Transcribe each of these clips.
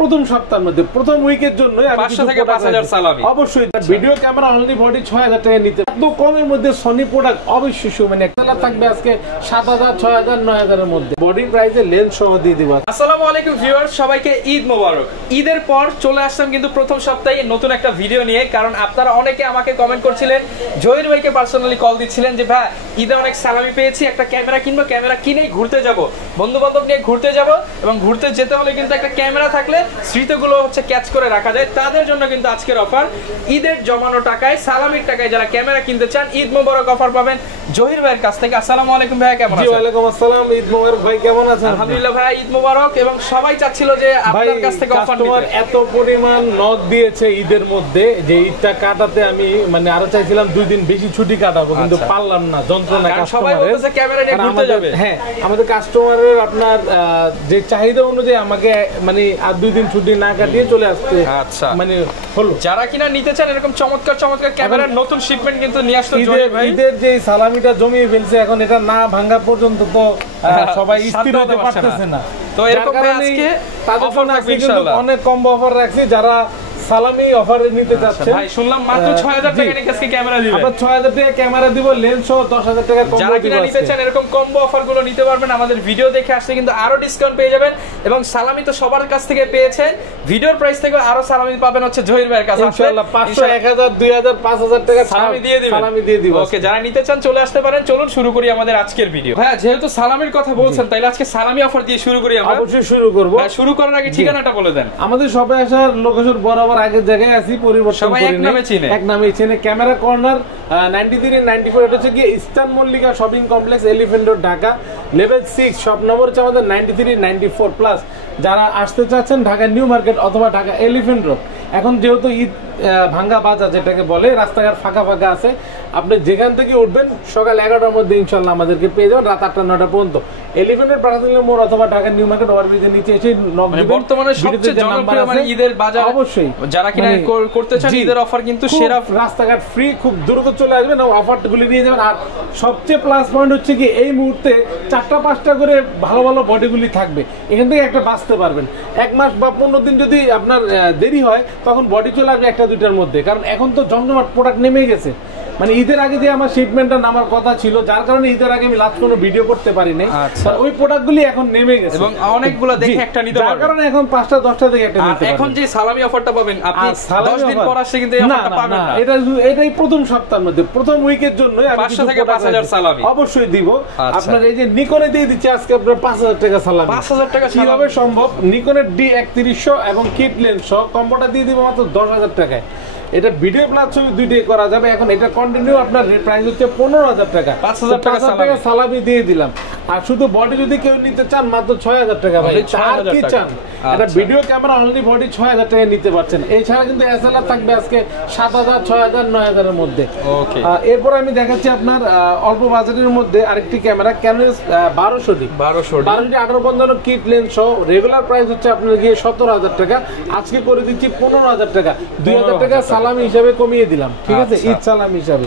প্রথম সপ্তাহের মধ্যে প্রথম উইকের জন্য 500 থেকে 5000 সালামি অবশ্যই ভিডিও ক্যামেরা অনলি বডি 6000 টাকা নিতে এত কমের মধ্যে সনি প্রোডাক্ট অবশ্যই মানে একটা থাকবে আজকে 7000 6000 9000 এর মধ্যে বডি প্রাইসে লেন্স সহ দিয়ে দিব। আসসালামু আলাইকুম ভিউয়ার্স, সবাইকে ঈদ মোবারক। ঈদের পর চলে আসলাম কিন্তু প্রথম সপ্তাহে নতুন একটা ভিডিও নিয়ে, কারণ আপনারা অনেকে আমাকে কমেন্ট করছিলেন, জহির ভাইকে পার্সোনালি কল দিচ্ছিলেন যে ভাই ঈদে অনেক সালামি পেয়েছি, একটা ক্যামেরা কিনবো, ক্যামেরা কিনেই ঘুরতে যাব, বন্ধু বান্ধব নিয়ে ঘুরতে যাব, এবং ঘুরতে যেতে হলে কিন্তু একটা ক্যামেরা থাকলে স্মৃতিগুলো হচ্ছে ক্যাচ করে রাখা যায়। তাদের জন্য কিন্তু আজকের অফার, ঈদের জমানো টাকায় সালামির টাকায় যারা ক্যামেরা কিনতে চান ঈদ মোবারক অফার পাবেন জহির ভাইয়ের কাছ থেকে। আসসালামু আলাইকুম ভাই, কেমন আছেন? জি ওয়ালাইকুম আসসালাম, ঈদ মোবারক ভাই, কেমন আছেন? আলহামদুলিল্লাহ ভাই, ঈদ মোবারক। এবং সবাই চাচ্ছিল যে আপনার কাছ থেকে অফার নিতে। এত পরিমাণ নক দিয়েছে ঈদের মধ্যে যে ঈদটা কাটাতে আমি মানে আরো চাইছিলাম 2 দিন বেশি ছুটি কাটাবো, কিন্তু পারলাম না, যন্ত্রণা সবাই বলতেছে ক্যামেরা নিয়ে ঘুরতে যাবে। হ্যাঁ, আমাদের কাস্টমারের আপনার যে চাহিদা অনুযায়ী আমাকে মানে আর 2 দিন ছুটি না কাটিয়ে চলে আসতে আচ্ছা মানে হলো। যারা কিনা নিতে চান এরকম চমৎকার চমৎকার ক্যামেরার নতুন শিপমেন্ট কিন্তু নিয়ে আসতো জহির ভাই। ঈদের যে সালামিটা জমিয়ে ফেলছে, এখন এটা না ভাঙা পর্যন্ত তো সবাই স্থির হতে পারতেছে না। তো এরকম আজকে অফার থাকবে ইনশাআল্লাহ। অনেক কম অফার রাখছি, যারা সালামি অফারে নিতে যাচ্ছে ভাই শুনলাম মাত্র 6000 টাকা নিয়ে আজকে ক্যামেরা দিবেন। আমরা 6000 টাকা ক্যামেরা দিব, লেন্স সহ 10000 টাকা কম্বো দিব। যারা কিনা নিতে চান এরকম কম্বো অফার গুলো নিতে পারবেন, আমাদের ভিডিও দেখে আসলে কিন্তু আরো ডিসকাউন্ট পেয়ে যাবেন। এবং সালামি তো সবার কাছ থেকে পেয়েছেন, ভিডিওর প্রাইস থেকে আরো সালামি পাবেন হচ্ছে জহির ভাইয়ের কাছে। ইনশাআল্লাহ 500 1000 2000 5000 টাকা সালামি দিয়ে দিবেন, সালামি দিয়ে দিব। ওকে, যারা নিতে চান চলে আসতে পারেন। চলুন শুরু করি আমাদের আজকের ভিডিও। ভাই যেহেতু সালামির কথা বলছেন, তাইলে আজকে সালামি অফার দিয়ে শুরু করি আমরা। অবশ্যই শুরু করব। ভাই শুরু করার আগে ঠিকানাটা বলে দেন। আমাদের শপে আসার লোকেশন বরাবর আগের জায়গায় আছি, পরিবর্তন সবাই এক নামে চিনে। এক নামে চিনে। ক্যামেরা কর্নার 93 94, এটা হচ্ছে কি eastern Mallika shopping complex, elephant road, Dhaka. Level 6 shop number হচ্ছে আমাদের 93 94 প্লাস। যারা আসতে চাচ্ছেন ঢাকা নিউ মার্কেট অথবা ঢাকা এলিফ্যান্ট রোড, এখন যেহেতু ঈদ ভাঙ্গা বাজার যেটাকে বলে, রাস্তাঘাট ফাঁকা ফাঁকা আছে, আপনি যেখান থেকে উঠবেন সকাল 11টার মধ্যে ইনশাল্লাহ আমাদেরকে পেয়ে যাবেন রাত 8টা 9টা পর্যন্ত। এলিফ্যান্ট রোড পাঠাতিল মোড় অথবা ঢাকা নিউ মার্কেট ওভারব্রিজের নিচে এসে নক দিবেন। বর্তমানে সবচেয়ে জনপ্রিয় মানে ঈদের বাজার, অবশ্যই যারা কিনা করতে চান ঈদের অফার কিন্তু সেরা, রাস্তাঘাট ফ্রি, খুব দ্রুত চলে আসবেন এবং অফারগুলি নিয়ে যাবেন। আর সবচেয়ে প্লাস পয়েন্ট হচ্ছে কি এই মুহূর্তে 4টা 5টা করে ভালো ভালো বডিগুলি থাকবে, এখান থেকে একটা বাঁচতে পারবেন। 1 মাস বা 15 দিন যদি আপনার দেরি হয় তখন বডি চলে আসবে 1টা 2টার মধ্যে, কারণ এখন তো জমজমাট প্রোডাক্ট নেমে গেছে। মানে ঈদের আগে যে আমার শিপমেন্টটা নামার কথা ছিল, যার কারণে ঈদের আগে আমি লাস্ট কোনো ভিডিও করতে পারি নাই। ওই প্রোডাক্টগুলি এখন নেমে গেছে এবং অনেকগুলো দেখে একটা নিতে পারবেন, যার কারণে এখন 5টা 10টা থেকে একটা নিতে পারবেন। এখন যে সালামি অফারটা পাবেন আপনি 10 দিন পর আসলে কিন্তু এই অফারটা পাবেন না। এটাই প্রথম সপ্তাহের মধ্যে প্রথম উইকের জন্য আমি 500 থেকে 5000 সালামি অবশ্যই দিব। আপনার এই যে নিকনে দিয়ে দিচ্ছি আজকে আপনার 5000 টাকা সালামি। 5000 টাকা কিভাবে সম্ভব? নিকনের D3100 এবং কিট লেন্স সহ কম্বোটা দিয়ে দিব মাত্র 10000 টাকায়। এটা ভিডিও প্লাস ছবি দুইটাই করা যাবে। এখন এটা কন্টিনিউ আপনার প্রাইস হচ্ছে 15000 টাকা, 5000 টাকা সালামি দিয়ে দিলাম। আর শুধু বডি যদি কেউ নিতে চান মাত্র 6000 টাকা ভাই, আর কি চান? এটা ভিডিও ক্যামেরা অনলি বডি 6000 টাকা নিতে পারছেন। এছাড়া কিন্তু এসএলআর থাকবে আজকে 7000 6000 9000 এর মধ্যে। ওকে, এরপর আমি দেখাচ্ছি আপনার অল্প বাজেটের মধ্যে আরেকটি camera, Canon 1200D 1855 kit lens সহ। রেগুলার প্রাইস হচ্ছে আপনার গিয়ে 17000 টাকা, আজকে করে দিচ্ছি 15000 টাকা, 2000 টাকা সালামি হিসাবে কমিয়ে দিলাম, ঠিক আছে, ঈদ সালামি হিসাবে।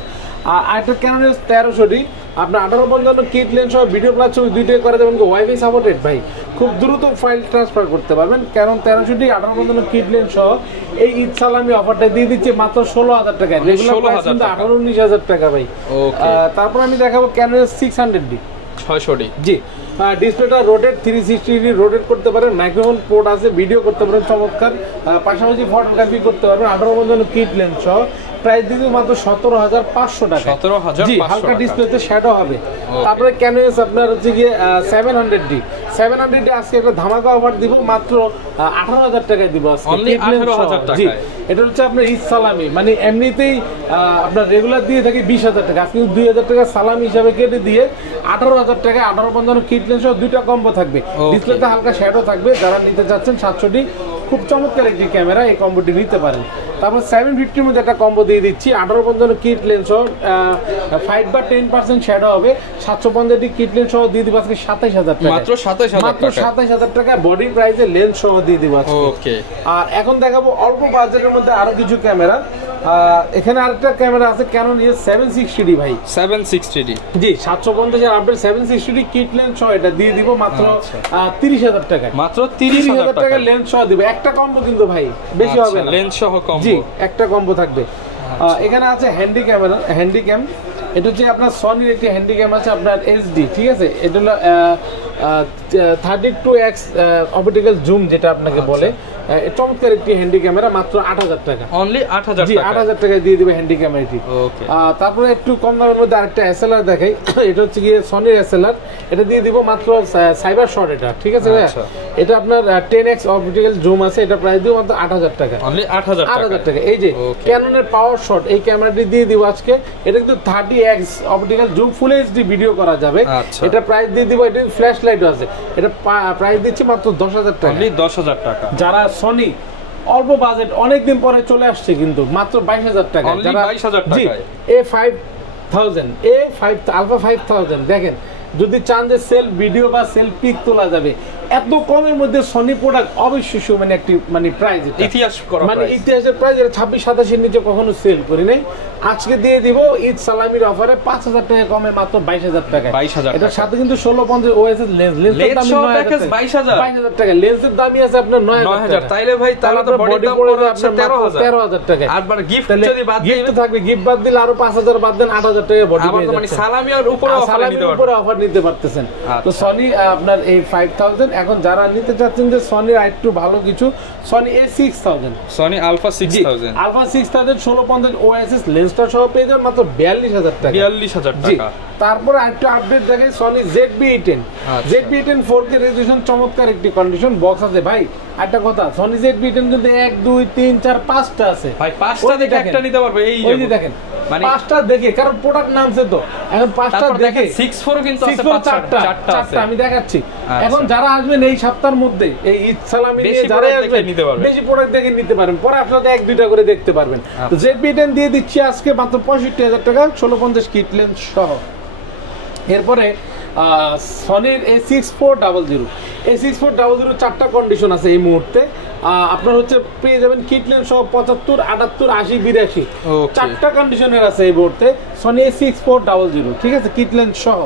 আর একটা ক্যানোন 1300D আপনার 1855 কিট লেন্স সহ ভিডিও প্লাস ছবি দুইটাই করে দেবেন। ওয়াইফাই সাপোর্টেড ভাই, খুব দ্রুত ফাইল ট্রান্সফার করতে পারবেন। কারণ 1300D 1855 কিট লেন্স সহ এই ঈদ সালামি অফারটা দিয়ে দিচ্ছে মাত্র 16000 টাকা, রেগুলার প্রাইস কিন্তু 18-19000 টাকা ভাই। তারপর আমি দেখাবো ক্যানোন 600D 600D। জি, ডিসপ্লেটা রোটেট 360 ডিগ্রি রোটেট করতে পারেন, মাইক্রোফোন পোর্ট আছে, ভিডিও করতে পারেন চমৎকার, পাশাপাশি ফটোগ্রাফি করতে পারবেন। 1855 কিট লেন্স সহ প্রাইস দিতে মাত্র 17500 টাকা। 17500 জি, হালকা ডিসপ্লেতে শ্যাডো হবে। তারপরে ক্যানোন আপনার হচ্ছে গিয়ে 700D আজকে একটা ধামাকা অফার দিব, মাত্র 18000 টাকায় দিব আজকে। জি, এটা হচ্ছে আপনার ঈদ সালামি, মানে এমনিতেই আপনার রেগুলার দিয়ে থাকি 20000 টাকা, আজকে 2000 টাকা সালামি হিসাবে কেটে দিয়ে 18000 টাকা 1855 কিট লেন্স সহ দুইটা কম্বো থাকবে। ডিসপ্লেতে হালকা শ্যাডো থাকবে, যারা নিতে চাচ্ছেন 700D, খুব চমৎকার একটি ক্যামেরা, এই কম্বোটি নিতে পারেন। তারপর 750 মধ্যে একটা কম্বো দিয়ে দিচ্ছি, 1855 কিট লেন্স সহ 5 বা 10% শ্যাডো হবে, 750D কিট লেন্স সহ দিয়ে দিব আজকে 27000 টাকা, মাত্র 27000 টাকা বডি প্রাইসে লেন্স সহ দিয়ে দিব আজকে। ওকে, আর এখন দেখাবো অল্প বাজেটের মধ্যে আরো কিছু ক্যামেরা। এখানে আরেকটা ক্যামেরা আছে Canon EOS 760D ভাই, 760D জি 750 এর আপডেট 760D কিট লেন্স সহ এটা দিয়ে দিব মাত্র 30,000 টাকায়, মাত্র 30,000 টাকা লেন্স সহ দিব। একটা কম্বো কিন্তু ভাই, বেশি হবে না, লেন্স সহ কম্বো, জি একটা কম্বো থাকবে। এখানে আছে হ্যান্ডি ক্যামেরা, হ্যান্ডি ক্যাম, এটা হচ্ছে আপনার সনির একটি হ্যান্ডি ক্যাম আছে আপনার HD, ঠিক আছে, এটা হলো 32x অপটিক্যাল জুম যেটা আপনাকে বলে, চমৎকার একটি হ্যান্ডি ক্যামেরা, মাত্র 8,000 টাকা, অনলি 8,000 জি 8,000 টাকায় দিয়ে দিবে হ্যান্ডি ক্যামেরাটি। ওকে, তারপরে একটু কম দামের মধ্যে আরেকটা SLR দেখাই, এটা হচ্ছে গিয়ে সনির SLR, এটা দিয়ে দিব মাত্র সাইবার শট, এটা ঠিক আছে ভাই, এটা আপনার 10x অপটিক্যাল জুম আছে, এটা প্রাইস দিব মাত্র 8,000 টাকা, অনলি 8,000 টাকা। এই যে ক্যাননের পাওয়ার শট, এই ক্যামেরাটি দিয়ে দিব আজকে, এটা কিন্তু 30x অপটিক্যাল জুম ফুল HD ভিডিও করা যাবে, এটা প্রাইস দিয়ে দিব, এটা ফ্ল্যাশ লাইটও আছে, এটা প্রাইস দিচ্ছি মাত্র 10,000 টাকা, অনলি 10,000 টাকা। যারা সনি অল্প বাজেট অনেকদিন পরে চলে আসছে কিন্তু মাত্র 22,000 টাকা, যারা 22,000 টাকায় A5 আলফা 5000 দেখেন, যদি চান যে সেলফ ভিডিও বা সেলফ পিক তোলা যাবে এত কমের মধ্যে সনি প্রোডাক্ট অবশ্যই মানে একটি মানে প্রাইস, ইতিহাস করা মানে ইতিহাসের প্রাইস, এটা 26-27 এর নিচে কখনো সেল করি নাই, আজকে দিয়ে দিব ঈদ সালামির অফারে 5,000 টাকা কমে মাত্র 22,000 টাকা। এটার সাথে কিন্তু 1650 OSS লেন্সের দাম 22,000 টাকা, লেন্সের দামই আছে আপনার 9,000। তাইলে ভাই তাহলে তো বডি দাম পড়ে যাচ্ছে 13,000 টাকা, আর বার গিফট যদি বাদ দিলে, গিফট থাকবে, গিফট বাদ দিলে আরো 5,000 বাদ দেন 8,000 টাকা বডি পেয়ে যাচ্ছে, মানে সালামির উপরে অফার নিতে পারতেছেন। তো সনি আপনার এই 5000, এখন যারা নিতে চাচ্ছেন যে সনির আরেকটু ভালো কিছু, Sony A6000, Sony Alpha 6000, Alpha 6000 1650 OSS লেন্সটা সহ পেয়ে যাবেন মাত্র 42,000 টাকা, 42,000 টাকা। তারপরে আরেকটু আপডেট দেখে Sony ZV-E10, ZV-E10 4K resolution, চমৎকার একটি কন্ডিশন বক্স আছে ভাই। একটা কথা, সনি ZV-E10 কিন্তু 1 2 3 4 5টা আছে ভাই, 5টা দেখে একটা নিতে পারবে, এই যে দেখেন মানে 5টা দেখে, কারণ প্রোডাক্ট নামছে তো, এখন 5টা দেখে 64 কিন্তু আছে, 4টা আছে, আমি দেখাচ্ছি। এখন যারা আসবেন এই সপ্তাহের মধ্যে, এই ঈদ সালামি নিয়ে যারা আসবেন বেশি প্রোডাক্ট দেখে নিতে পারবেন, পরে আপনারা 1-2টা করে দেখতে পারবেন। তো ZV-E10 দিয়ে দিচ্ছি আজকে মাত্র 65,000 টাকা 1650 কিট লেন্স সহ। এরপরে সনির A6400, A6400 4টা কন্ডিশন আছে এই মুহূর্তে, আপনার হচ্ছে পেয়ে যাবেন কিট লেন্স সহ 75 78 80 82, 4টা কন্ডিশনের আছে এই মুহূর্তে সনি A6400, ঠিক আছে, কিট লেন্স সহ।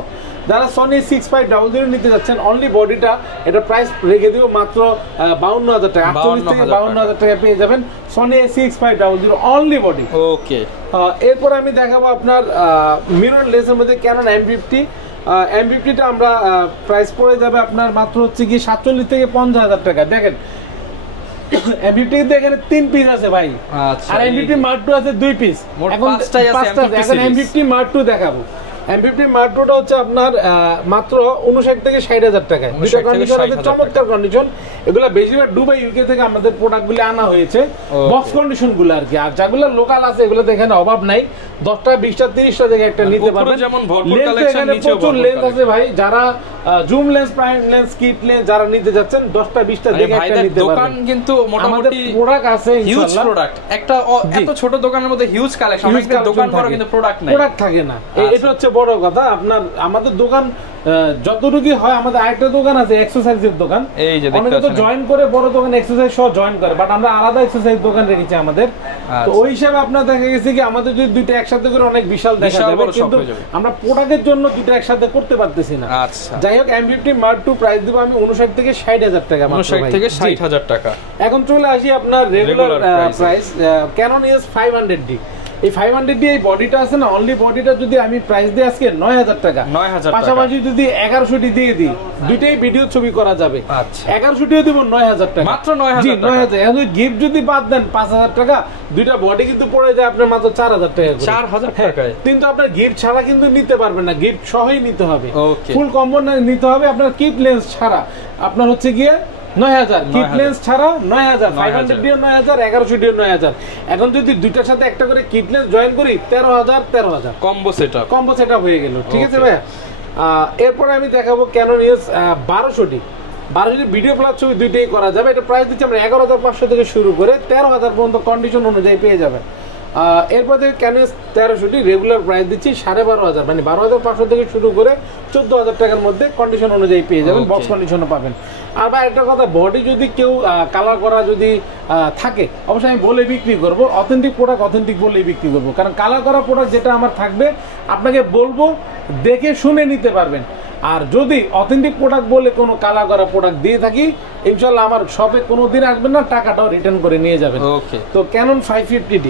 যারা সনি 6500 নিতে যাচ্ছেন, অনলি বডিটা, এটা প্রাইস রেখে দিব মাত্র 52,000 টাকা, 48 থেকে 52,000 টাকা পেয়ে যাবেন সনি A6500 অনলি বডি। ওকে, এরপর আমি দেখাবো আপনার মিরর লেন্সের মধ্যে ক্যানন M50টা আমরা প্রাইস পড়ে যাবে আপনার মাত্র হচ্ছে কি 47 থেকে 50,000 টাকা। দেখেন M50 কিন্তু এখানে 3 পিস আছে ভাই, আর M50 Mark II আছে 2 পিস, এখন 5টা আছে। এখন M50 Mark II দেখাবো। M50 Mark II টা হচ্ছে আপনার মাত্র 59 থেকে 60,000 টাকায়, দুটো কন্ডিশন আছে, চমৎকার কন্ডিশন। এগুলা বেশিরভাগ দুবাই UK থেকে আমাদের প্রোডাক্টগুলো আনা হয়েছে, বক্স কন্ডিশনগুলো আর কি, আর যেগুলো লোকাল আছে এগুলো দেখেন অভাব নাই, 10টা 20টা 30টা থেকে একটা নিতে পারবেন। যেমন ভরপুর কালেকশন, নিচে প্রচুর লেন্স আছে ভাই, যারা zoom lens, prime lens, kit lens যারা নিতে যাচ্ছেন 10টা 20টা দেখে একটা নিতে পারবেন। দোকান কিন্তু মোটামুটি প্রোডাক্ট আছে, হিউজ প্রোডাক্ট, একটা এত ছোট দোকানের মধ্যে হিউজ কালেকশন, অনেকটা দোকান বড় কিন্তু প্রোডাক্ট নাই, প্রোডাক্ট থাকে না, এটা হচ্ছে বড় কথা। আপনার আমাদের দোকান যতটুকু হয়, আমাদের আরেকটা দোকান আছে এক্সারসাইজের দোকান, এই যে অনেকে তো জয়েন করে বড় দোকান এক্সারসাইজ সহ জয়েন করে, বাট আমরা আলাদা এক্সারসাইজ দোকান রেখেছি আমাদের। তো ওই হিসাবে আপনার দেখা গেছে কি আমাদের যদি দুইটা একসাথে করে অনেক বিশাল দেখা যাবে, কিন্তু আমরা প্রোডাক্টের জন্য দুইটা একসাথে করতে পারতেছি না। যাই হোক, M50 Mark II প্রাইস দিব আমি 59 থেকে 60,000 টাকা, 59 থেকে 60,000 টাকা। এখন চলে আসি আপনার regular price, Canon EOS 500D। এই 500D এই বডিটা আছে না, অনলি বডিটা যদি আমি প্রাইস দিই আজকে 9,000 টাকা, পাশাপাশি যদি 1100D দিয়ে দিই, দুইটাই ভিডিও ছবি করা যাবে, 1100Dও দিব 9,000 টাকা, মাত্র 9,000 টাকা। 9,000। এখন গিফট যদি বাদ দেন 5,000 টাকা, দুইটা বডি কিন্তু পড়ে যায় আপনার মাত্র 4,000 টাকা, 4,000 টাকায়। কিন্তু আপনার গিফট ছাড়া কিন্তু নিতে পারবেন না, গিফট সহই নিতে হবে, ফুল কম্বো নিতে হবে আপনার, কিট লেন্স ছাড়া আপনার হচ্ছে গিয়ে 9,000, কিট লেন্স ছাড়া 9,000, 500Dও 9,000, 1100Dও 9,000। এখন যদি দুইটার সাথে একটা করে কিট লেন্স জয়েন করি 13,000 কম্বো সেটআপ হয়ে গেল, ঠিক আছে ভাই। এরপরে আমি দেখাবো Canon EOS 1200D video plus ছবি দুইটাই করা যাবে, এটা প্রাইস দিচ্ছি আমরা 11,500 থেকে শুরু করে 13,000 পর্যন্ত কন্ডিশন অনুযায়ী পেয়ে যাবেন। এরপর থেকে ক্যানন 1300টি রেগুলার প্রাইস দিচ্ছি 12,500, মানে 12,500 থেকে শুরু করে 14,000 টাকার মধ্যে কন্ডিশন অনুযায়ী পেয়ে যাবেন, বক্স কন্ডিশনও পাবেন। আর ভাই একটা কথা, বডি যদি কেউ কালার করা যদি থাকে অবশ্যই আমি বলে বিক্রি করব, অথেন্টিক প্রোডাক্ট অথেন্টিক বলেই বিক্রি করব, কারণ কালার করা প্রোডাক্ট যেটা আমার থাকবে আপনাকে বলবো দেখে শুনে নিতে পারবেন। আর যদি অথেন্টিক প্রোডাক্ট বলে কোনো কালার করা প্রোডাক্ট দিয়ে থাকি ইনশাল্লাহ আমার শপে কোনো দিন আসবেন না, টাকাটাও রিটার্ন করে নিয়ে যাবেন। তো ক্যানন 550D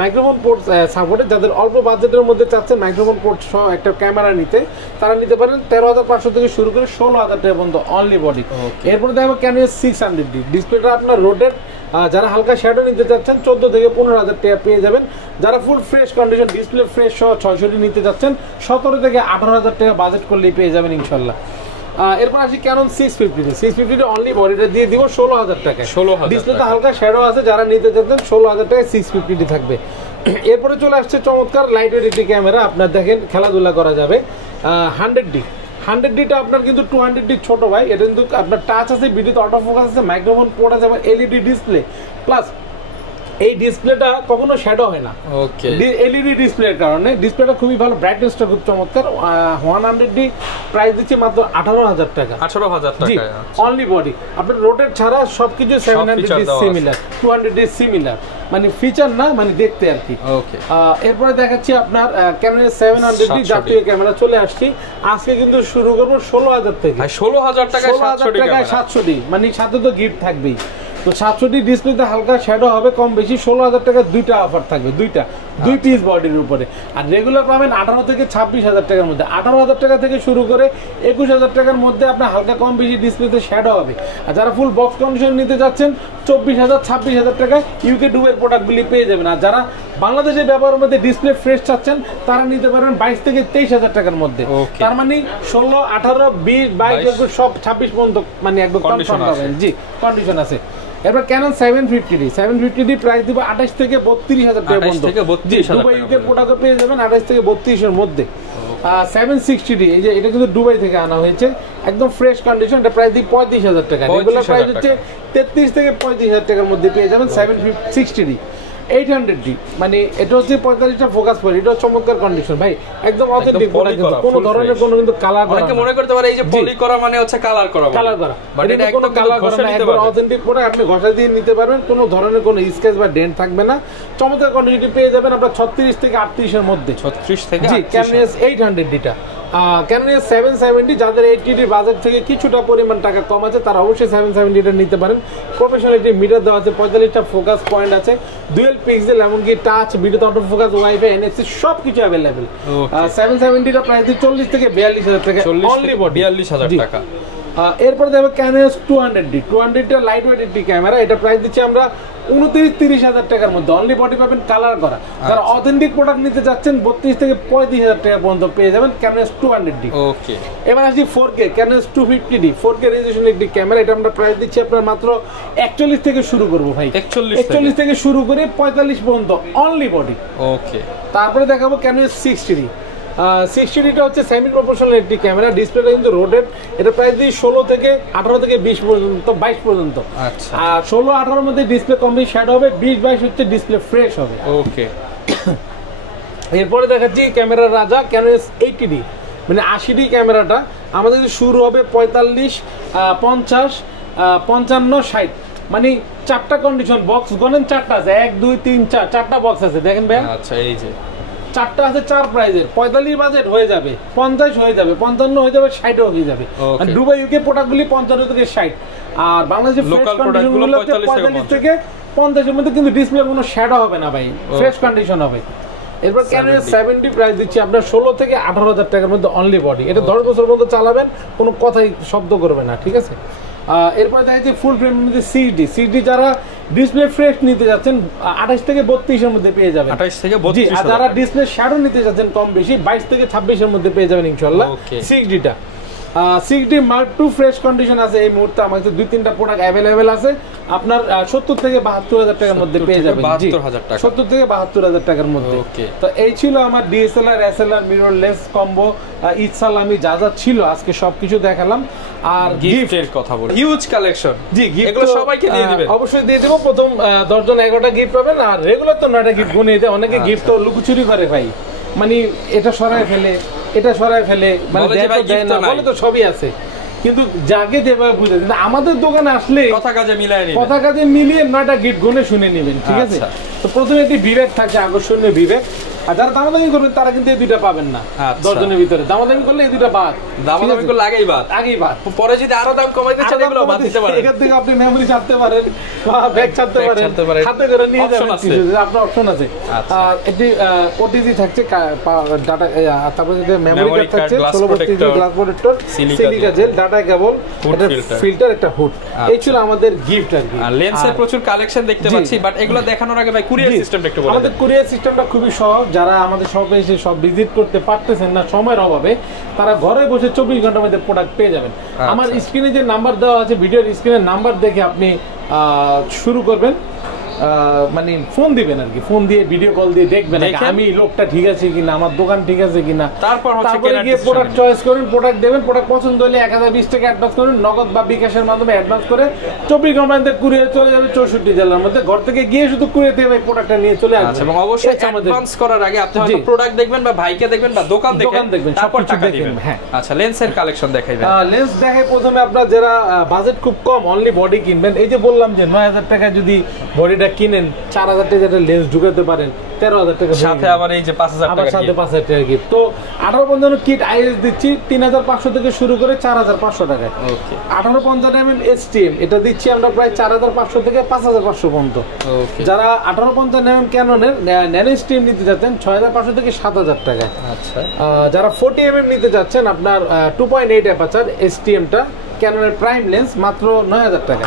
মাইক্রোফোন পোর্ট সাপোর্টে, যাদের অল্প বাজেটের মধ্যে চাচ্ছেন মাইক্রোফোন পোর্ট সহ একটা ক্যামেরা নিতে, তারা নিতে পারেন 13,500 থেকে শুরু করে 16,000 টাকা পর্যন্ত অনলি বডি। এরপরে দেখবো ক্যানন 600D ডিসপ্লেটা আপনার রোডের, যারা হালকা শ্যাডো নিতে চাচ্ছেন 14 থেকে 15,000 টাকা পেয়ে যাবেন। যারা full fresh condition display fresh সহ 600D নিতে চাচ্ছেন 17 থেকে 18,000 টাকা বাজেট করলেই পেয়ে যাবেন ইনশাল্লাহ। এরপর আসি ক্যানন 650 অনলি বডিটা দিয়ে দিব 16,000 টাকা। ডিসপ্লেতে হালকা শ্যাডো আছে, যারা নিতে চাচ্ছেন 16,000 টাকায় 650 থাকবে। এরপরে চলে আসছে চমৎকার লাইট ওয়েট একটি ক্যামেরা, আপনার দেখেন খেলাধুলা করা যাবে। 100D আপনার কিন্তু 200D ছোট ভাই, এটা কিন্তু আপনার টাচ আছে, ভিডিওতে অটো ফোকাস আছে, মাইক্রোফোন পোর্ট আছে, আবার এলইডি ডিসপ্লে, প্লাস এই ডিসপ্লেটা কখনো শ্যাডো হয় না এলইডি ডিসপ্লের কারণে। ডিসপ্লেটা খুবই ভালো, ব্রাইটনেসটা খুব চমৎকার। 100D প্রাইস দিচ্ছে মাত্র 18,000 টাকা। 18,000 টাকা অনলি বডি। আপনার রোটেট ছাড়া সবকিছু 700D সিমিলার, 200D সিমিলার, মানে ফিচার না, মানে দেখতে আর কি। এরপরে দেখাচ্ছি আপনার ক্যানন 700D জাতীয় ক্যামেরা চলে আসছি। আজকে কিন্তু শুরু করবো 16,000 থেকে। 16,000 টাকায় 700D, মানে সাথে তো গিফট থাকবেই। তো 700D ডিসপ্লেতে হালকা শ্যাডো হবে কম বেশি, 16,000 টাকা দুইটা অফার থাকবে, দুই পিস বডির উপরে। আর রেগুলার পাবেন 18 থেকে 26,000 টাকার মধ্যে। 18,000 টাকা থেকে শুরু করে 21,000 টাকার মধ্যে আপনার হালকা কম বেশি ডিসপ্লেতে শ্যাডো হবে। আর যারা ফুল বক্স কন্ডিশন নিতে যাচ্ছেন 24,000 26,000 টাকা ইউকে ডুবের প্রোডাক্টগুলি পেয়ে যাবেন। আর যারা বাংলাদেশের ব্যবহারের মধ্যে ডিসপ্লে ফ্রেশ চাচ্ছেন তারা নিতে পারবেন 22 থেকে 23,000 টাকার মধ্যে। তার মানে 16, 18, 20, 22 সব 26 পর্যন্ত মানে একদম কনফার্ম পাবেন। জি, কন্ডিশন আছে। এবার ক্যানন 750D প্রাইস দিব 28 থেকে 32,000 টাকা পর্যন্ত। দুবাই ইউকে প্রোডাক্ট পেয়ে যাবেন 28 থেকে 32 এর মধ্যে। 760D এই যে এটা কিন্তু দুবাই থেকে আনা হয়েছে, একদম ফ্রেশ কন্ডিশন, এটা প্রাইস দিই 35,000 টাকা। রেগুলার প্রাইস হচ্ছে 33 থেকে 35,000 টাকার মধ্যে পেয়ে যাবেন 760D। 800D মানে এটা হচ্ছে 45টা ফোকাস পয়েন্ট, এটা চমৎকার কন্ডিশন ভাই, একদম অথেন্টিক প্রোডাক্ট, কোনো ধরনের কোনো কিন্তু কালার করা। অনেকে মনে করতে পারে এই যে পলি করা মানে হচ্ছে কালার করা, বাট এটা একদম কালার করা না, একদম অথেন্টিক প্রোডাক্ট। আপনি ঘষা দিয়ে নিতে পারবেন, কোনো ধরনের কোনো স্ক্র্যাচ বা ডেন্ট থাকবে না। চমৎকার কন্ডিশন পেয়ে যাবেন আপনারা 36 থেকে 38 এর মধ্যে। 36 থেকে 38 জি ক্যানন 800Dটা। ক্যানন 770 যাদের 80D বাজেট থেকে কিছুটা পরিমাণ টাকা কম আছে তারা অবশ্যই 770টা নিতে পারেন। প্রফেশনাল একটি মিটার দেওয়া আছে, 45টা ফোকাস পয়েন্ট আছে, ডুয়েল পিক্সেল, এমনকি টাচ, ভিডিওতে অটো ফোকাস, ওয়াইফাই, এনএফসি সবকিছু अवेलेबल। 770টা প্রাইস 40 থেকে 42,000 টাকা অনলি বডি, 42,000 টাকা। এরপর দেখো ক্যানন 200টা লাইট ওয়েট একটি ক্যামেরা, এটা প্রাইস দিচ্ছি আমরা 29-30,000 টাকার মধ্যে। অনলি বডি পাবেন, কালার করা। যারা অথেন্টিক প্রোডাক্ট নিতে যাচ্ছেন 32 থেকে 35,000 টাকা পর্যন্ত পেয়ে যাবেন ক্যানন 200D। ওকে, এবার আসি 4K Canon 250D 4K resolution একটি ক্যামেরা, এটা আমরা প্রাইস দিচ্ছি আপনার মাত্র 41 থেকে শুরু করব ভাই, 41 থেকে শুরু করে 45 পর্যন্ত অনলি বডি। ওকে, তারপরে দেখাবো ক্যানন 60D। 60Dটা হচ্ছে সেমি প্রপোর্শনাল একটি ক্যামেরা, ডিসপ্লেটা কিন্তু রোটেট, এটা প্রাইস দিই 16 থেকে 18 থেকে 20 পর্যন্ত, 22 পর্যন্ত। আচ্ছা, আর 16-18 এর মধ্যে ডিসপ্লে কম বেশি শ্যাডো হবে, 20-22 হচ্ছে ডিসপ্লে ফ্রেশ হবে। ওকে, এরপরে দেখাচ্ছি ক্যামেরার রাজা ক্যানন 80D মানে 80D ক্যামেরাটা আমাদের শুরু হবে 45, 50, 55, 60, মানে 4টা কন্ডিশন বক্স গনেন, 4টা আছে, 1 2 3 4, 4টা বক্স আছে দেখেন ভাই। আচ্ছা, এই যে 4টা আছে 4 প্রাইজের, 45 বাজেট হয়ে যাবে, 50 হয়ে যাবে, 55 হয়ে যাবে, 60 হয়ে যাবে। আর দুবাই ইউকে প্রোডাক্টগুলি 55 থেকে 60, আর বাংলাদেশের লোকাল প্রোডাক্টগুলো 45 থেকে 50 এর মধ্যে, কিন্তু ডিসপ্লে কোনো শ্যাডো হবে না ভাই, ফ্রেশ কন্ডিশন হবে। এরপর ক্যানন 70 প্রাইস দিচ্ছি আপনার 16 থেকে 18,000 টাকার মধ্যে অনলি বডি, এটা 10 বছর পর্যন্ত চালাবেন, কোনো কথাই শব্দ করবে না, ঠিক আছে। এরপরে দেখা যাচ্ছে ফুল ফ্রেম মধ্যে সিডি, যারা ডিসপ্লে ফ্রেশ নিতে যাচ্ছেন 28 থেকে 32 এর মধ্যে পেয়ে যাবেন, 28 থেকে 32। আর যারা ডিসপ্লে শ্যাডো নিতে যাচ্ছেন কম বেশি 22 থেকে 26 এর মধ্যে পেয়ে যাবেন ইনশাআল্লাহ 6Dটা। 6D Mark II fresh condition আছে এই মুহূর্তে আমার কাছে 2-3টা প্রোডাক্ট अवेलेबल আছে আপনার 70 থেকে 72000 টাকার মধ্যে পেয়ে যাবেন 72000 টাকা 70 থেকে 72000 টাকার মধ্যে ওকে তো এই ছিল আমার DSLR SLR mirrorless combo Eid সালামি যা যা ছিল আজকে সবকিছু দেখালাম আর গিফটের কথা বলি হিউজ কালেকশন জি গিফট এগুলো সবাইকে দিয়ে দিবেন অবশ্যই দিয়ে দেব প্রথম 10 জন 11টা গিফট পাবেন আর রেগুলার তো 9টা গিফট গুনে দেয় অনেকে গিফট তো লুকোচুরি করে ভাই মানে এটা সরায় ফেলে এটা সরায় ফেলে মানে দেয় না বলে তো সবই আছে কিন্তু যাকে যেভাবে বুঝে কিন্তু আমাদের দোকানে আসলে কথা কাজে মিলিয়ে 9টা গিফট গুনে শুনে নেবেন ঠিক আছে তো প্রথমে একটি বিবেক থাকে আকর্ষণীয় বিবেক আর যারা দামাদামি করবেন তারা কিন্তু এই দুইটা পাবেন না 10 জনের ভিতরে দামাদামি করলে এই দুইটা বাদ দামাদামি করলে আগেই বাদ পরে যদি আরো দাম কমাইতে চান এগুলো বাদ দিতে পারেন এখান থেকে আপনি মেমরি ছাড়তে পারেন বা ব্যাগ ছাড়তে পারেন হাতে করে নিয়ে যাবেন আপনার অপশন আছে আর একটি ওটিজি থাকছে ডাটা তারপরে যে মেমরি কার্ড থাকছে 16 glass protector silica gel data cable এটা ফিল্টার একটা হুড এই ছিল আমাদের গিফট আর কি আর লেন্সের প্রচুর কালেকশন দেখতে পাচ্ছি বাট এগুলো দেখানোর আগে ভাই কুরিয়ার সিস্টেমটা একটু বলুন আমাদের কুরিয়ার সিস্টেমটা খুবই সহজ যারা আমাদের শপে এসে সব ভিজিট করতে পারতেছেন না সময়ের অভাবে তারা ঘরে বসে 24 ঘন্টার মধ্যে প্রোডাক্ট পেয়ে যাবেন আমার স্ক্রিনে যে নাম্বার দেওয়া আছে ভিডিওর স্ক্রিনের নাম্বার দেখে আপনি শুরু করবেন মানে ফোন দিবেন আর কি ফোন দিয়ে ভিডিও কল দিয়ে দেখবেন আমি লোকটা ঠিক আছে কিনা আমার দোকান ঠিক আছে কিনা তারপরে গিয়ে প্রোডাক্ট চয়েস করুন প্রোডাক্ট দেবেন প্রোডাক্ট পছন্দ হলে 1020 টাকা অ্যাডভান্স করুন নগদ বা বিকাশের মাধ্যমে অ্যাডভান্স করে 24 ঘন্টার মধ্যে কুরিয়ার চলে যাবে 64 জেলার মধ্যে ঘর থেকে গিয়ে শুধু কুরিয়ার থেকে প্রোডাক্টটা নিয়ে চলে আসবে এবং অবশ্যই অ্যাডভান্স করার আগে আপনি হয়তো প্রোডাক্ট দেখবেন বা ভাইকে দেখবেন বা দোকান দেখবেন তারপর টাকা দিবেন হ্যাঁ আচ্ছা লেন্সের কালেকশন দেখাইবেন লেন্স দেখাই প্রথমে আপনারা যারা বাজেট খুব কম অনলি বডি কিনবেন এই যে বললাম যে 9000 টাকা যদি বডিটা কিনেন 4000 টাকা লেন্স ঢুকাতে পারেন 13000 টাকা সাথে আবার এই যে 5000 টাকা আবার সাথে 5000 টাকা গিফট তো 1855 কিট আইএস দিচ্ছি 3500 থেকে শুরু করে 4500 টাকা ওকে 1850 mm STM এটা দিচ্ছি আমরা প্রায় 4500 থেকে 5500 পর্যন্ত ওকে যারা 1850 mm ক্যাননের ন্যানো STM নিতে যাচ্ছেন 6500 থেকে 7000 টাকা আচ্ছা যারা 40 mm নিতে যাচ্ছেন আপনার 2.8 অ্যাপারচার STM টা ক্যাননের প্রাইম লেন্স মাত্র 9000 টাকা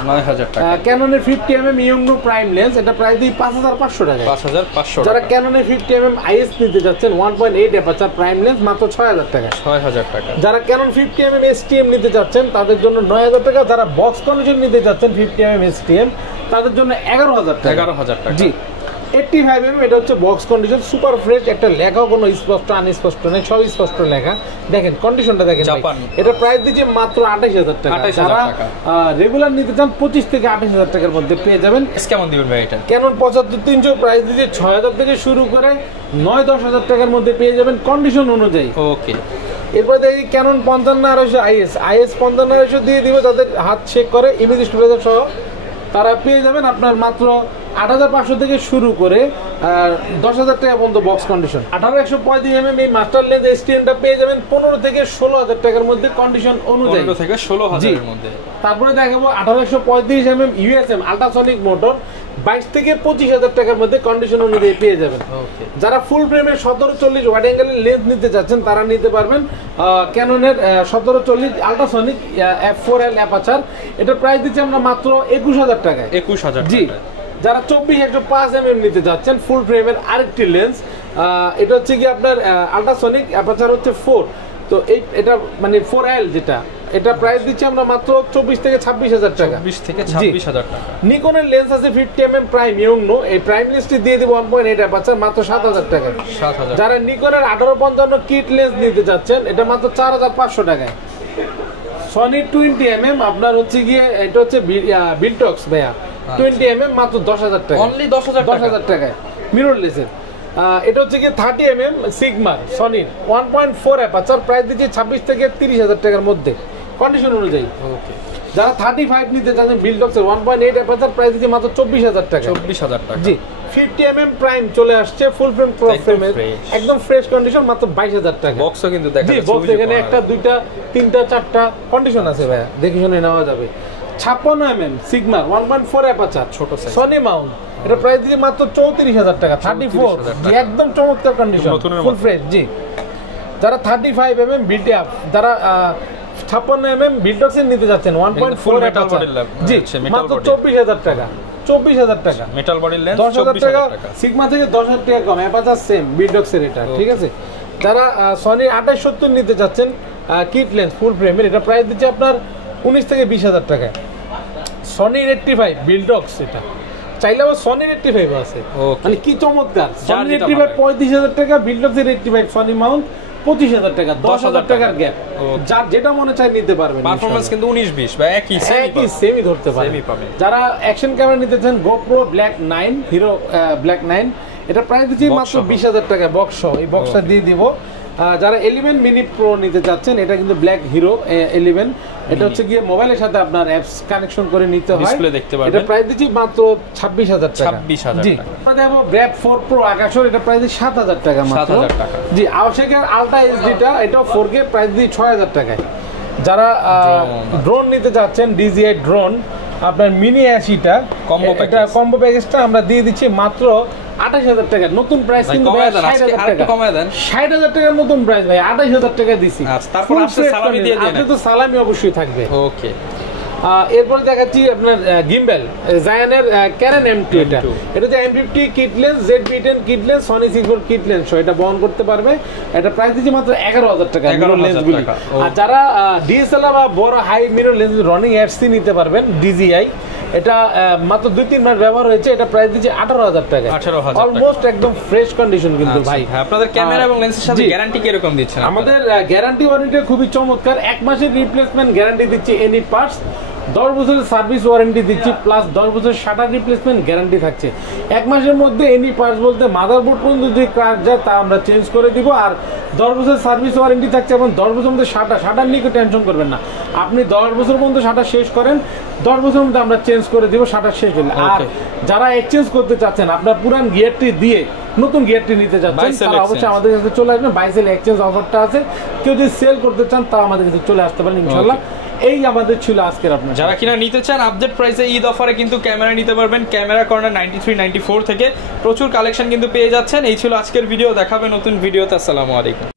ক্যাননের 50 mm ইয়ংনো প্রাইম লেন্স এটা প্রায় দিই 5500 টাকা 5500 যারা ক্যাননের 50 mm IS নিতে যাচ্ছেন 1.8 অ্যাপারচার প্রাইম লেন্স মাত্র 6000 টাকা যারা ক্যানন 50 mm STM নিতে যাচ্ছেন তাদের জন্য 9000 টাকা যারা বক্স কন্ডিশন নিতে যাচ্ছেন 50 mm STM তাদের জন্য 11000 টাকা জি 85 mm এটা হচ্ছে বক্স কন্ডিশন সুপার ফ্রেশ একটা লেখাও কোনো স্পষ্ট আনস্পষ্ট নেই সব স্পষ্ট লেখা দেখেন কন্ডিশনটা দেখেন এটা প্রাইস দিচ্ছে মাত্র 28000 টাকা যারা রেগুলার নিতে চান 25 থেকে 28000 টাকার মধ্যে পেয়ে যাবেন কেমন দিবেন ভাই এটা ক্যানন 75300 প্রাইস দিচ্ছে 6000 থেকে শুরু করে 9-10 টাকার মধ্যে পেয়ে যাবেন কন্ডিশন অনুযায়ী ওকে এরপর দেখি ক্যানন 55-250 IS 55-250 দিয়ে দিব তাদের হাত চেক করে ইমেজ স্টোরেজ সহ তারা পেয়ে যাবেন আপনার মাত্র 8500 থেকে শুরু করে 10000 টাকা পর্যন্ত বক্স কন্ডিশন 18135 mm এই মাস্টার লেন্স STMটা পেয়ে যাবেন 15 থেকে 16000 টাকার মধ্যে কন্ডিশন অনুযায়ী 15 থেকে 16000 এর মধ্যে তারপরে দেখাবো 18135 mm USM আল্ট্রাসনিক মোটর 22 থেকে 25000 টাকার মধ্যে কন্ডিশন অনুযায়ী পেয়ে যাবেন যারা ফুল ফ্রেমের 1740 ওয়াইড অ্যাঙ্গেলের লেন্স নিতে যাচ্ছেন তারা নিতে পারবেন ক্যাননের 1740 আল্ট্রাসনিক f4L অ্যাপারচার এটা প্রাইস দিচ্ছি আমরা মাত্র 21000 টাকায় 21000 জি যারা 24-105 mm নিতে যাচ্ছেন ফুল ফ্রেমের আরেকটি লেন্স এটা হচ্ছে কি আপনার আল্ট্রাসনিক অ্যাপারচার হচ্ছে 4 তো এটা মানে 4L যেটা এটা প্রাইস দিচ্ছি আমরা মাত্র 24 থেকে 26000 টাকা 24 থেকে 26000 টাকা নিকনের লেন্স আছে 50 mm প্রাইম ইয়ংনো এই প্রাইম লেন্সটি দিয়ে দিব 1.8 অ্যাপারচার মাত্র 7000 টাকা 7000 যারা নিকনের 1855 কিট লেন্স নিতে যাচ্ছেন এটা মাত্র 4500 টাকায় সনি 20 mm আপনার হচ্ছে গিয়ে এটা হচ্ছে বিলটক্স ভাইয়া 20 mm মাত্র 10000 টাকা অনলি 10000 টাকায় মিররলেসের এটা হচ্ছে কি 30 mm সিগমার সনির 1.4 অ্যাপারচার প্রাইস দিচ্ছে 26 থেকে 30000 টাকার মধ্যে কন্ডিশন অনুযায়ী ওকে যারা 35 নিতে চান বিলটক্সের 1.8 অ্যাপারচার প্রাইস দিচ্ছে মাত্র 24000 টাকা জি 50 mm প্রাইম চলে আসছে ফুল ফ্রেম ফ্রেমের একদম ফ্রেশ কন্ডিশন মাত্র 22000 টাকা বক্সও কিন্তু দেখা যাচ্ছে বক্স এখানে একটা দুইটা তিনটা চারটা কন্ডিশন আছে ভাইয়া দেখে শুনে নেওয়া যাবে 56 mm সিগমার 1.4 অ্যাপারচার ছোট সাইজ সনি মাউন্ট এটা প্রাইস দিচ্ছে মাত্র 34000 টাকা 34 জি একদম চমৎকার কন্ডিশন ফুল ফ্রেশ জি যারা 35 mm বিল্ট আপ যারা 56 mm বিলটক্সের নিতে যাচ্ছেন 1.4 অ্যাপারচার জি মাত্র 24000 টাকা 24000 টাকা মেটাল বডি লেন্স 10000 টাকা সিগমা থেকে 10000 টাকা কম অ্যাপারচার সেম বিলটক্সের এটা ঠিক আছে যারা সনি 2870 নিতে যাচ্ছেন কিট লেন্স ফুল ফ্রেমের, এটা প্রাইস দিচ্ছে আপনার 19 থেকে 20,000 টাকায়। সনি 85 বিল্ডক্স, এটা চাইলে আবার সনি 85 আছে, মানে কি চমৎকার। সনি 85 35,000 টাকা, বিল্ডক্সের 85 সনি মাউন্ট 25,000 টাকা, 10,000 টাকার গ্যাপ। যার যেটা মনে চায় নিতে পারবেন। পারফরম্যান্স কিন্তু 19-20 বা একই সেমই ধরতে পারবেন। যারা অ্যাকশন ক্যামেরা নিতে চান, GoPro Black 9, হিরো Black 9, এটা প্রাইস দিচ্ছি মাত্র 20,000 টাকা বক্স সহ। এই বক্সটা দিয়ে দিব। যারা 11 মিনি প্রো নিতে যাচ্ছেন, এটা কিন্তু ব্ল্যাক হিরো 11, এটা হচ্ছে গিয়ে মোবাইলের সাথে আপনার অ্যাপস কানেকশন করে নিতে হয়। ডিসপ্লে দেখতে পারবেন। এটা প্রাইস দিচ্ছি মাত্র 26,000 টাকা। 26,000 জি। আমরা দেখো Brave 4 Pro আকাশর, এটা প্রাইস 7,000 টাকা মাত্র। 7,000 টাকা। জি, আওয়াশেকের আলট্রা এইচডিটা, এটা 4K, প্রাইস দিচ্ছি 6,000 টাকায়। যারা ড্রোন নিতে যাচ্ছেন, DJI ড্রোন আপনার মিনি 80টা এটা কম্বো প্যাকেজটা আমরা দিয়ে দিচ্ছি মাত্র 28,000 টাকা। নতুন প্রাইস কিন্তু 60,000 টাকা, 60,000 টাকার নতুন প্রাইস ভাই, 28,000 টাকা দিছি। তারপর সালামি দিয়ে দেন, আপনি তো সালামি অবশ্যই থাকবে। ওকে। এরপর দেখাচ্ছি আপনার গিম্বেল, জায়ানের ক্যানন M2, এটা যে M50 kit lens, Z-V10 kit lens, Sony C4 kit lens, এটা বহন করতে পারবে। এটা প্রাইস দিচ্ছি মাত্র 11,000 টাকা লেন্সগুলি। আর যারা DSLR বা বড় high mirror lens running ATC নিতে পারবেন, DJI, এটা মাত্র 2-3 মাস ব্যবহার হয়েছে, এটা প্রাইস দিচ্ছে 18,000 টাকা। অলমোস্ট একদম ফ্রেশ কন্ডিশন কিন্তু ভাই। আপনাদের ক্যামেরা এবং লেন্সের সাথে গ্যারান্টি কি রকম দিচ্ছেন? আমাদের গ্যারান্টি ওয়ারেন্টি খুবই চমৎকার। 1 মাসের রিপ্লেসমেন্ট গ্যারান্টি দিচ্ছি এনি পার্টস, 10 বছরের সার্ভিস ওয়ারেন্টি দিচ্ছি, প্লাস 10 বছরের শাটার রিপ্লেসমেন্ট গ্যারান্টি থাকছে। 1 মাসের মধ্যে এনি পার্টস বলতে মাদারবোর্ড পর্যন্ত যদি কাজ যায় তা আমরা চেঞ্জ করে দিব। আর 10 বছরের সার্ভিস ওয়ারেন্টি থাকছে এবং 10 বছরের মধ্যে শাটার নিয়ে টেনশন করবেন না। আপনি 10 বছর পর্যন্ত শাটার শেষ করেন, 10 বছরের মধ্যে আমরা চেঞ্জ করে দিব শাটার শেষ হলে। আর যারা এক্সচেঞ্জ করতে চাচ্ছেন, আপনার পুরান গিয়ারটি দিয়ে নতুন গিয়ারটি নিতে যাচ্ছেন, তারা অবশ্যই আমাদের কাছে চলে আসবেন। বাই সেল এক্সচেঞ্জ অফারটা আছে, কেউ যদি সেল করতে চান তা আমাদের কাছে চলে আসতে পারেন ইনশাআল্লাহ। এই আমাদের ছিল আজকের আপনার। যারা কিনা নিতে চান আপডেট প্রাইসে ঈদ অফারে কিন্তু ক্যামেরা নিতে পারবেন। ক্যামেরা কর্নার 93-94 থেকে প্রচুর কালেকশন কিন্তু পেয়ে যাচ্ছেন। এই ছিল আজকের ভিডিও, দেখাবে নতুন ভিডিওতে। আসসালামু আলাইকুম।